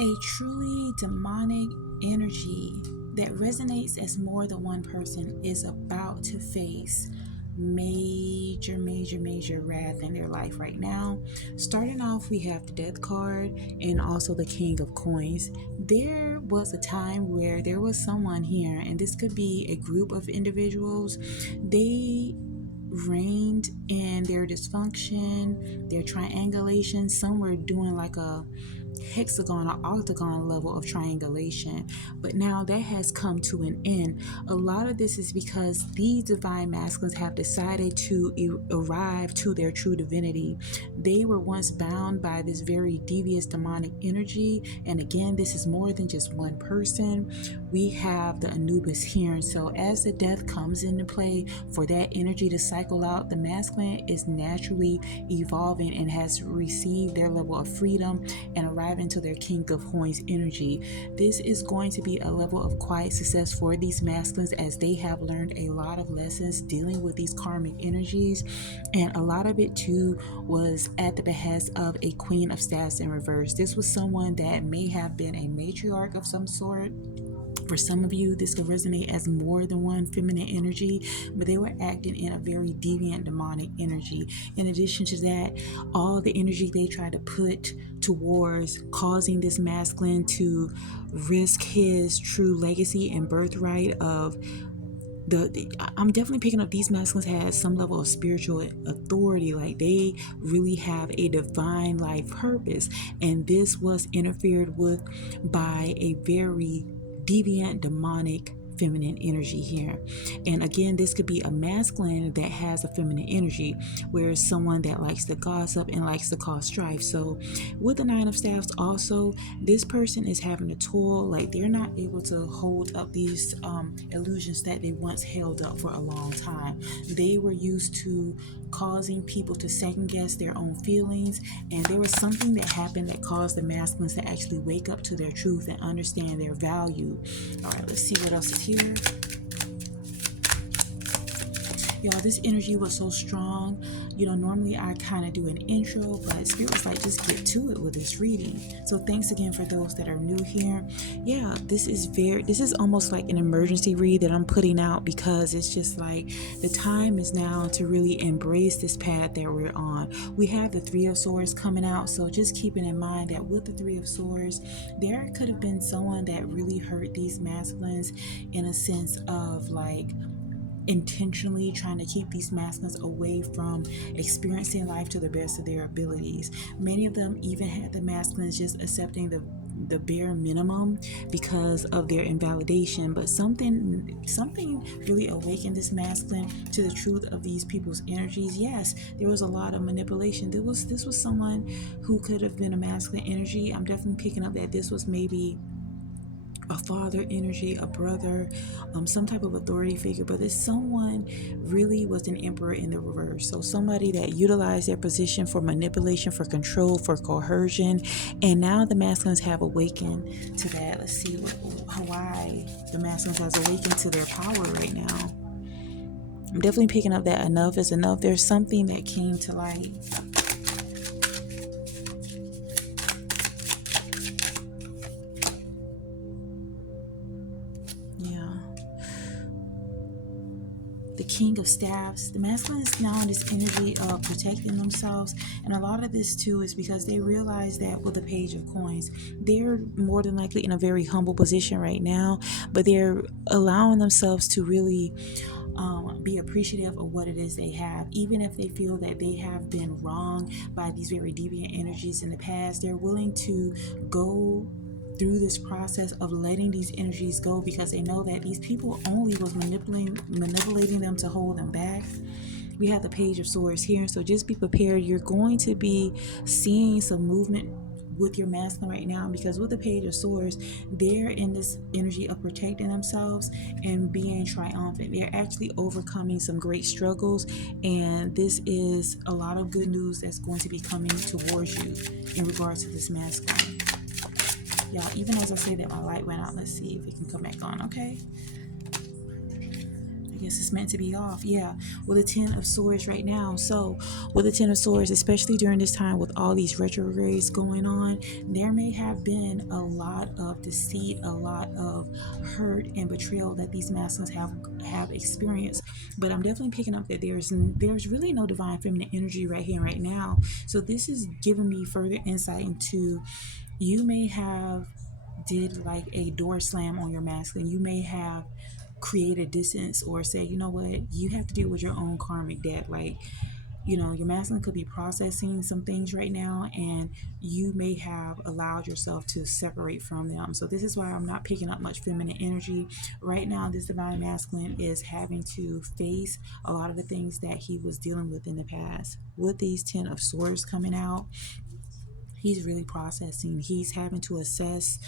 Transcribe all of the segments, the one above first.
A truly demonic energy that resonates as more than one person is about to face major wrath in their life right now. Starting off, we have the Death card and also the King of Coins. There was a time where there was someone here, and this could be a group of individuals. They reigned in their dysfunction, their triangulation. Some were doing like a hexagon or octagon level of triangulation, but now that has come to an end. A lot of this is because these divine masculines have decided to arrive to their true divinity. They were once bound by this very devious demonic energy, and again, this is more than just one person. We have the Anubis here, and so as the death comes into play for that energy to cycle out, the masculine is naturally evolving and has received their level of freedom and arriving to their King of Coins energy. This is going to be a level of quiet success for these masculines, as they have learned a lot of lessons dealing with these karmic energies, and a lot of it too was at the behest of a Queen of Staffs in reverse. This was someone that may have been a matriarch of some sort. For some of you, this could resonate as more than one feminine energy, but they were acting in a very deviant demonic energy. In addition to that, all the energy they tried to put towards causing this masculine to risk his true legacy and birthright of I'm definitely picking up these masculines had some level of spiritual authority, like they really have a divine life purpose, and this was interfered with by a very deviant demonic feminine energy here. And again, this could be a masculine that has a feminine energy, whereas someone that likes to gossip and likes to cause strife. So with the Nine of Staffs also, this person is having to toil, like they're not able to hold up these illusions that they once held up for a long time. They were used to causing people to second guess their own feelings, and there was something that happened that caused the masculines to actually wake up to their truth and understand their value. All right, let's see what else is here. Y'all, this energy was so strong. Normally I kind of do an intro, but Spirit was like, just get to it with this reading. So thanks again for those that are new here. Yeah, this is almost like an emergency read that I'm putting out, because it's just like the time is now to really embrace this path that we're on. We have the Three of Swords coming out, so just keeping in mind that with the Three of Swords, there could have been someone that really hurt these masculines in a sense of like intentionally trying to keep these masculines away from experiencing life to the best of their abilities. Many of them even had the masculines just accepting the bare minimum because of their invalidation, but something really awakened this masculine to the truth of these people's energies. Yes, there was a lot of manipulation. This was someone who could have been a masculine energy. I'm definitely picking up that this was maybe a father energy, a brother, some type of authority figure, but this someone really was an emperor in the reverse. So somebody that utilized their position for manipulation, for control, for coercion, and now the masculines have awakened to that. Let's see why the masculines has awakened to their power right now. I'm definitely picking up that enough is enough. There's something that came to light. The King of Staffs. The masculine is now in this energy of protecting themselves, and a lot of this too is because they realize that with the Page of Coins, they're more than likely in a very humble position right now, but they're allowing themselves to really be appreciative of what it is they have. Even if they feel that they have been wrong by these very deviant energies in the past, they're willing to go through this process of letting these energies go, because they know that these people only was manipulating them to hold them back. We have the Page of Swords here, so just be prepared. You're going to be seeing some movement with your masculine right now, because with the Page of Swords, they're in this energy of protecting themselves and being triumphant. They're actually overcoming some great struggles, and this is a lot of good news that's going to be coming towards you in regards to this masculine. Y'all, even as I say that, my light went out. Let's see if it can come back on. Okay, guess it's meant to be off. Yeah, with a Ten of Swords right now. So, with a Ten of Swords, especially during this time with all these retrogrades going on, there may have been a lot of deceit, a lot of hurt and betrayal that these masculines have experienced. But I'm definitely picking up that there's really no divine feminine energy right here, right now. So this is giving me further insight into you may have did like a door slam on your masculine. You may have created distance or say, you know what, you have to deal with your own karmic debt. Like, your masculine could be processing some things right now, and you may have allowed yourself to separate from them. So this is why I'm not picking up much feminine energy right now. This divine masculine is having to face a lot of the things that he was dealing with in the past. With these Ten of Swords coming out, he's really processing. He's having to assess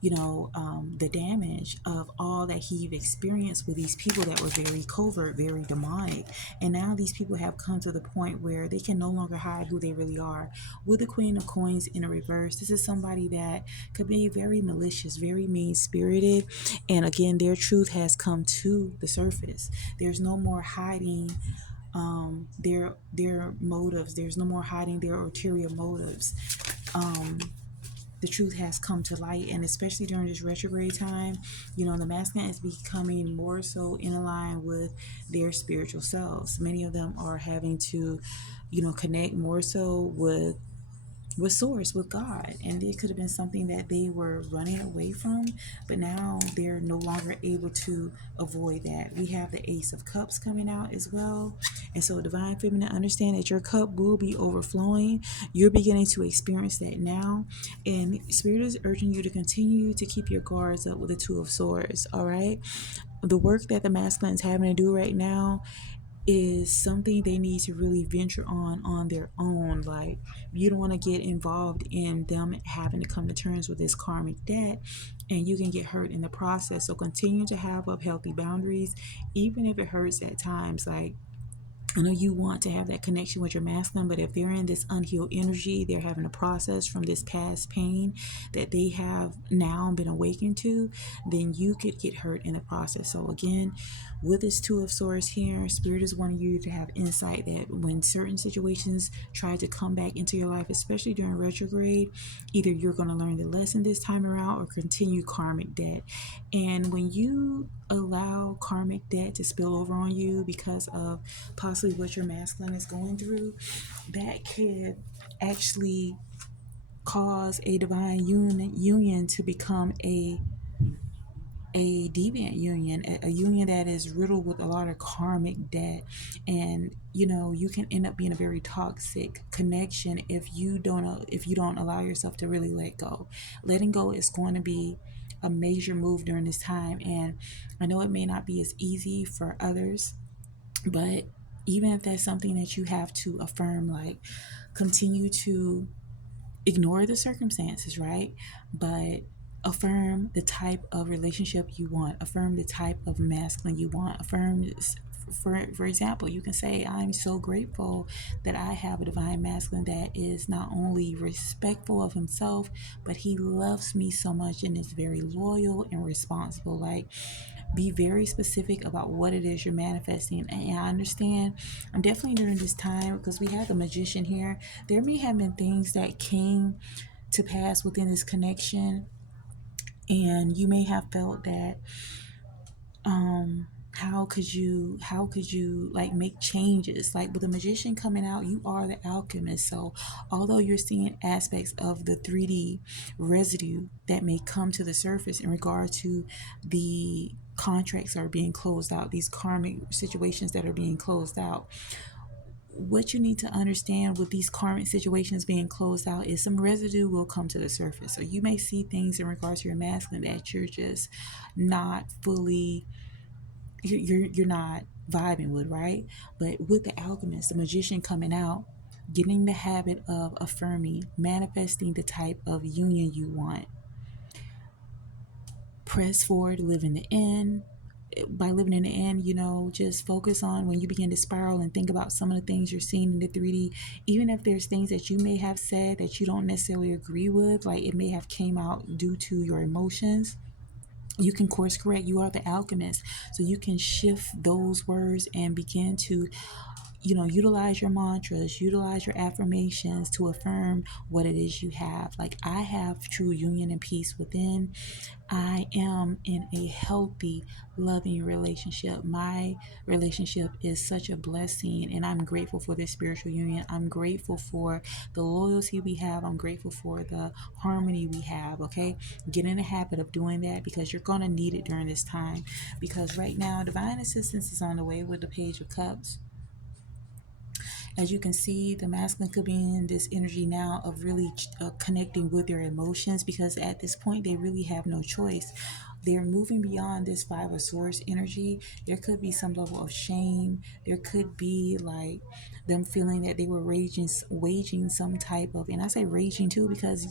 the damage of all that he experienced with these people that were very covert, very demonic. And now these people have come to the point where they can no longer hide who they really are. With the Queen of Coins in a reverse, this is somebody that could be very malicious, very mean spirited. And again, their truth has come to the surface. There's no more hiding their motives. There's no more hiding their ulterior motives. The truth has come to light, and especially during this retrograde time, the masculine is becoming more so in line with their spiritual selves. Many of them are having to connect more so with source, with God. And it could have been something that they were running away from, but now they're no longer able to avoid that. We have the Ace of Cups coming out as well. And so divine feminine, understand that your cup will be overflowing. You're beginning to experience that now. And Spirit is urging you to continue to keep your guards up with the Two of Swords. All right. The work that the masculine is having to do right now is something they need to really venture on their own. Like, you don't want to get involved in them having to come to terms with this karmic debt, and you can get hurt in the process. So continue to have up healthy boundaries, even if it hurts at times. Like, I know you want to have that connection with your masculine, but if they're in this unhealed energy, they're having a process from this past pain that they have now been awakened to, then you could get hurt in the process. So again, with this Two of Swords here, Spirit is wanting you to have insight that when certain situations try to come back into your life, especially during retrograde, either you're going to learn the lesson this time around or continue karmic debt. And when you allow karmic debt to spill over on you because of possibly what your masculine is going through, that could actually cause a divine union to become a deviant union, a union that is riddled with a lot of karmic debt. And you can end up being a very toxic connection if you don't allow yourself to really let go. Letting go is going to be a major move during this time, and I know it may not be as easy for others, but even if that's something that you have to affirm, like, continue to ignore the circumstances, right? But affirm the type of relationship you want, affirm the type of masculine you want, affirm this. For example, you can say, I'm so grateful that I have a divine masculine that is not only respectful of himself, but he loves me so much and is very loyal and responsible. Like, be very specific about what it is you're manifesting. And I understand, I'm definitely during this time, because we have the Magician here, there may have been things that came to pass within this connection, and you may have felt that how could you like make changes. Like, with the Magician coming out, you are the alchemist. So although you're seeing aspects of the 3D residue that may come to the surface in regard to the contracts that are being closed out, these karmic situations that are being closed out, what you need to understand with these karmic situations being closed out is some residue will come to the surface. So you may see things in regards to your masculine that you're just not fully, you're not vibing with, right? But with the alchemist, the Magician coming out, getting the habit of affirming, manifesting the type of union you want. Press forward, live in the end. By living in the end, just focus on when you begin to spiral and think about some of the things you're seeing in the 3D. Even if there's things that you may have said that you don't necessarily agree with, like it may have came out due to your emotions, You can course correct. You are the alchemist. So you can shift those words and begin to, utilize your mantras, utilize your affirmations to affirm what it is you have. Like, I have true union and peace within. I am in a healthy, loving relationship. My relationship is such a blessing, and I'm grateful for this spiritual union. I'm grateful for the loyalty we have. I'm grateful for the harmony we have. Okay, get in the habit of doing that, because you're going to need it during this time. Because right now, divine assistance is on the way with the Page of Cups. As you can see, the masculine could be in this energy now of really connecting with their emotions, because at this point they really have no choice. They're moving beyond this Five of Swords energy. There could be some level of shame. There could be like them feeling that they were waging some type of, and I say raging too because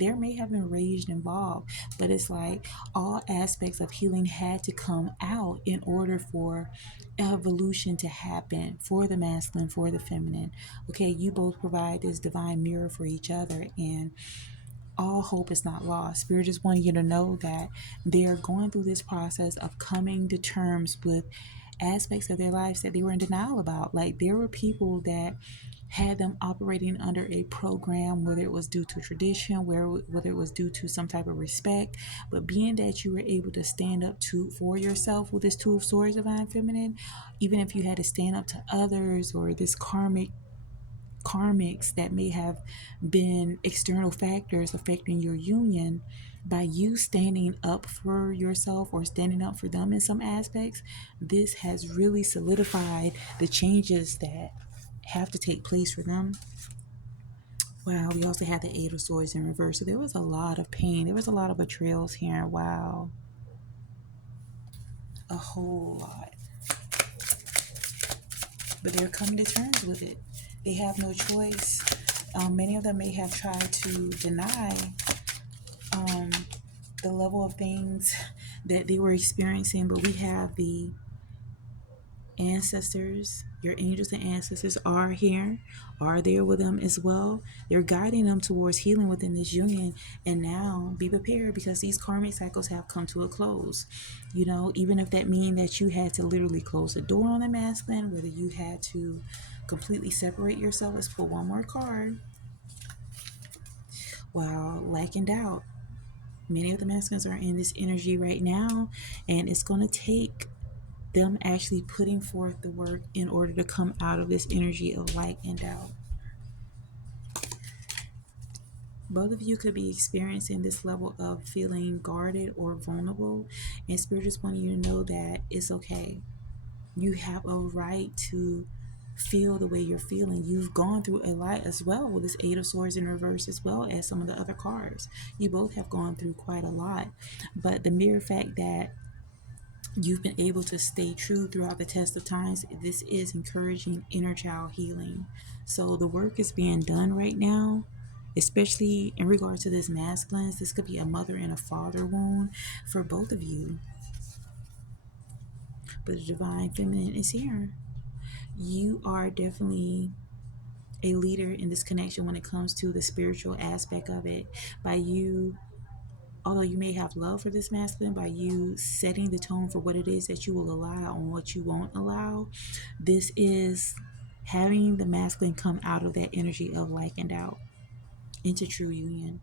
there may have been rage involved, but it's like all aspects of healing had to come out in order for evolution to happen, for the masculine, for the feminine. Okay, you both provide this divine mirror for each other, and all hope is not lost. Spirit just wanted you to know that they're going through this process of coming to terms with aspects of their lives that they were in denial about. Like, there were people that had them operating under a program, whether it was due to tradition, whether it was due to some type of respect. But being that you were able to stand up to for yourself with this Two of Swords, divine feminine, even if you had to stand up to others, or this karmics that may have been external factors affecting your union, by you standing up for yourself or standing up for them in some aspects, this has really solidified the changes that have to take place for them. Wow, we also had the Eight of Swords in reverse. So there was a lot of pain. There was a lot of betrayals here. Wow. A whole lot. But they're coming to terms with it. They have no choice. Many of them may have tried to deny um, the level of things that they were experiencing, but we have the ancestors, your angels and ancestors are here, are there with them as well. They're guiding them towards healing within this union. And now be prepared, because these karmic cycles have come to a close. Even if that means that you had to literally close the door on the masculine, whether you had to completely separate yourself. Let's pull one more card. Wow, lack and doubt. Many of the masculines are in this energy right now, and it's going to take them actually putting forth the work in order to come out of this energy of light and doubt. Both of you could be experiencing this level of feeling guarded or vulnerable, and Spirit just wanting you to know that it's okay. You have a right to feel the way you're feeling. You've gone through a lot as well with this Eight of Swords in reverse, as well as some of the other cards. You both have gone through quite a lot, but the mere fact that you've been able to stay true throughout the test of times, this is encouraging inner child healing. So the work is being done right now, especially in regards to this masculine. This could be a mother and a father wound for both of you. But the divine feminine is here. You are definitely a leader in this connection when it comes to the spiritual aspect of it. By you, although you may have love for this masculine, by you setting the tone for what it is that you will allow and what you won't allow, this is having the masculine come out of that energy of like and doubt into true union.